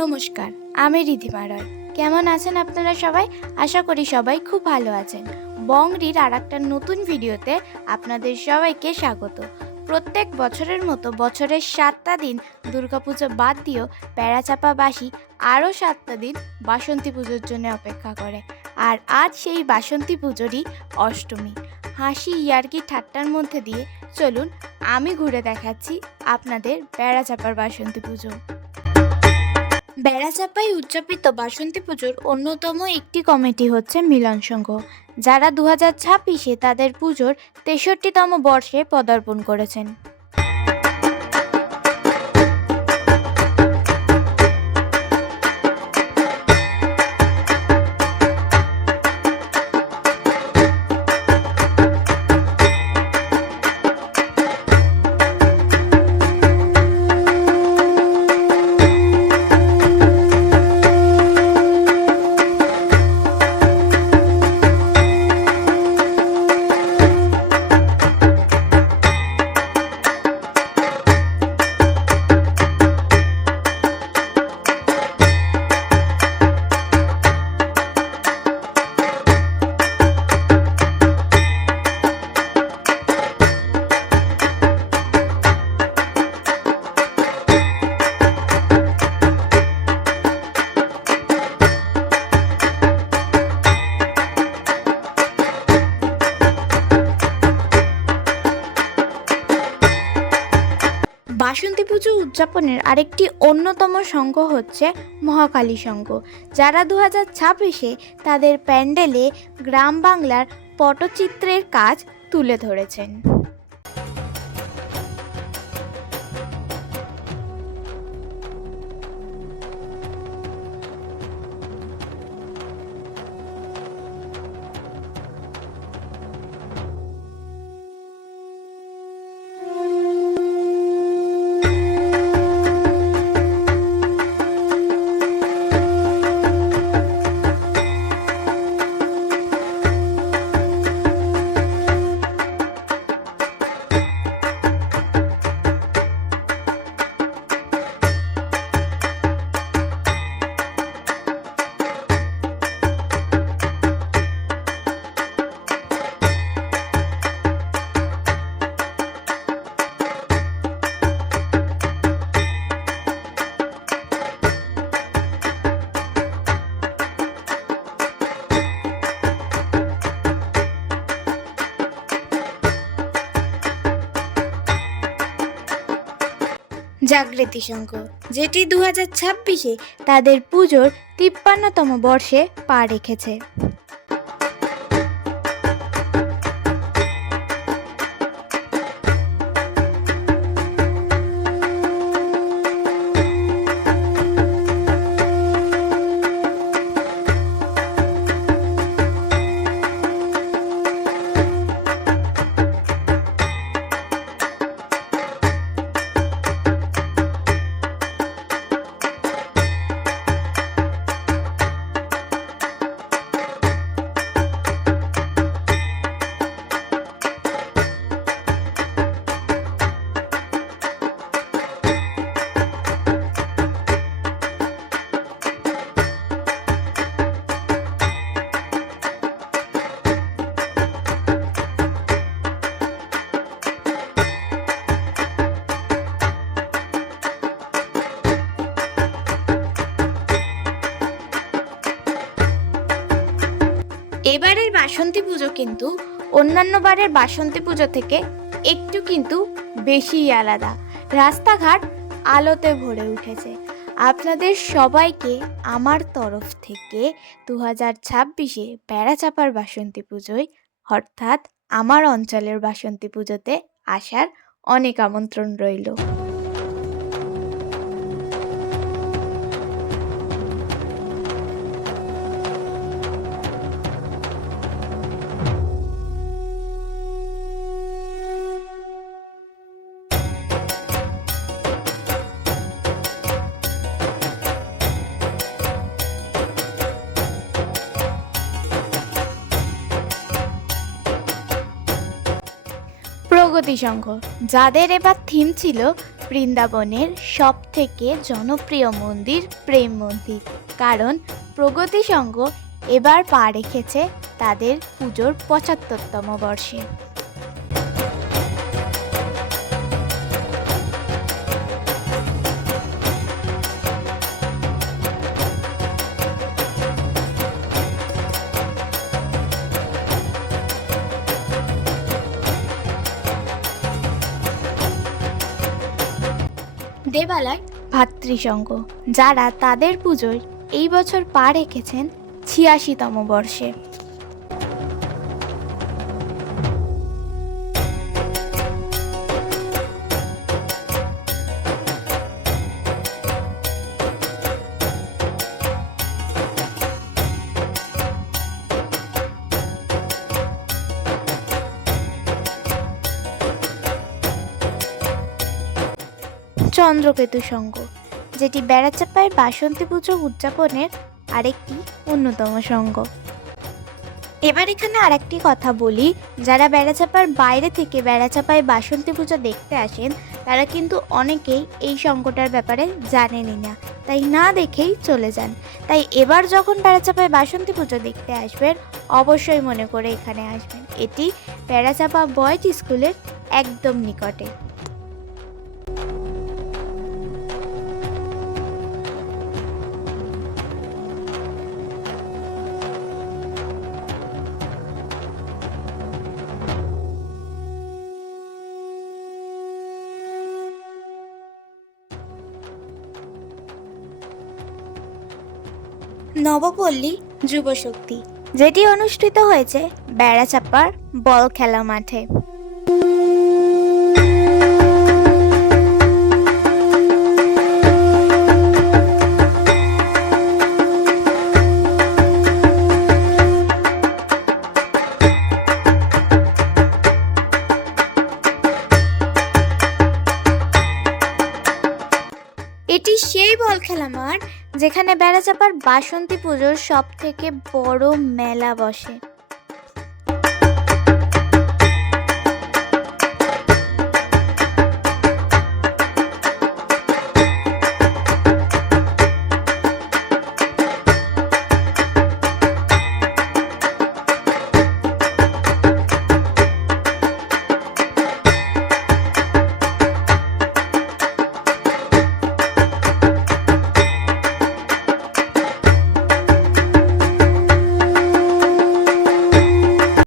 নমস্কার, আমি রিধিমা রয়। কেমন আছেন আপনারা সবাই? আশা করি সবাই খুব ভালো আছেন। বংরির আর একটা নতুন ভিডিওতে আপনাদের সবাইকে স্বাগত। প্রত্যেক বছরের মতো বছরের 7টা দিন দুর্গাপুজো বাদ দিয়েও প্যারাচাপাবাসী আরও 7টা দিন বাসন্তী পুজোর জন্য অপেক্ষা করে। আর আজ সেই বাসন্তী পুজোরই অষ্টমী। হাসি ইয়ার্কি ঠাট্টার মধ্যে দিয়ে চলুন আমি ঘুরে দেখাচ্ছি আপনাদের প্যারাচাপার বাসন্তী পুজো। বেড়াচাপায় উদযাপিত বাসন্তী পুজোর অন্যতম একটি কমিটি হচ্ছে মিলন সংঘ, যারা 2026-এ তাদের পুজোর 63তম বর্ষে পদার্পণ করেছেন। বাসন্তী পুজো উদযাপনের আরেকটি অন্যতম সংঘ হচ্ছে মহাকালী সংঘ, যারা 2026-এ তাদের প্যান্ডেলে গ্রাম বাংলার পটচিত্রের কাজ তুলে ধরেছেন। জাগৃতি সংঘ, যেটি 2026-এ তাদের পুজোর 53তম বর্ষে পা রেখেছে। এবারের বাসন্তী পুজো কিন্তু অন্যান্য বারের বাসন্তী পুজো থেকে একটু কিন্তু বেশিই আলাদা। রাস্তাঘাট আলোতে ভরে উঠেছে। আপনাদের সবাইকে আমার তরফ থেকে 2026-এ প্যারাচাপার বাসন্তী পুজোয় অর্থাৎ আমার অঞ্চলের বাসন্তী পুজোতে আসার অনেক আমন্ত্রণ রইল। প্রগতি সংঘ, যাদের এবার থিম ছিল বৃন্দাবনের সবথেকে জনপ্রিয় মন্দির প্রেম মন্দির, কারণ প্রগতি সংঘ এবার পা রেখেছে তাদের পুজোর ৭৫তম বর্ষে। দেবালয় ভাতৃসংঘ, যারা তাদের পুজোয় এই বছর পা রেখেছেন ৮৬তম বর্ষে। চন্দ্রকেতু সংঘ, যেটি বেড়াচাঁপায় বাসন্তী পুজো উদযাপনের আরেকটি অন্যতম সংঘ। এবার এখানে আরেকটি কথা বলি, যারা বেড়াচাঁপার বাইরে থেকে বেড়াচাঁপায় বাসন্তী পুজো দেখতে আসেন তারা কিন্তু অনেকেই এই সংঘটার ব্যাপারে জানেনই না, তাই না দেখেই চলে যান। তাই এবার যখন বেড়াচাঁপায় বাসন্তী পুজো দেখতে আসবেন অবশ্যই মনে করে এখানে আসবেন। এটি বেড়াচাঁপা বয়েজ স্কুলের একদম নিকটে। নবপল্লী যুবশক্তি, যেটি অনুষ্ঠিত হয়েছে বেড়াচাঁপার বল খেলা মাঠে। এটি সেই বল খেলা মাঠ যেখানে বেড়াচাঁপার বাসন্তী পুজোর সব থেকে বড় মেলা বসে।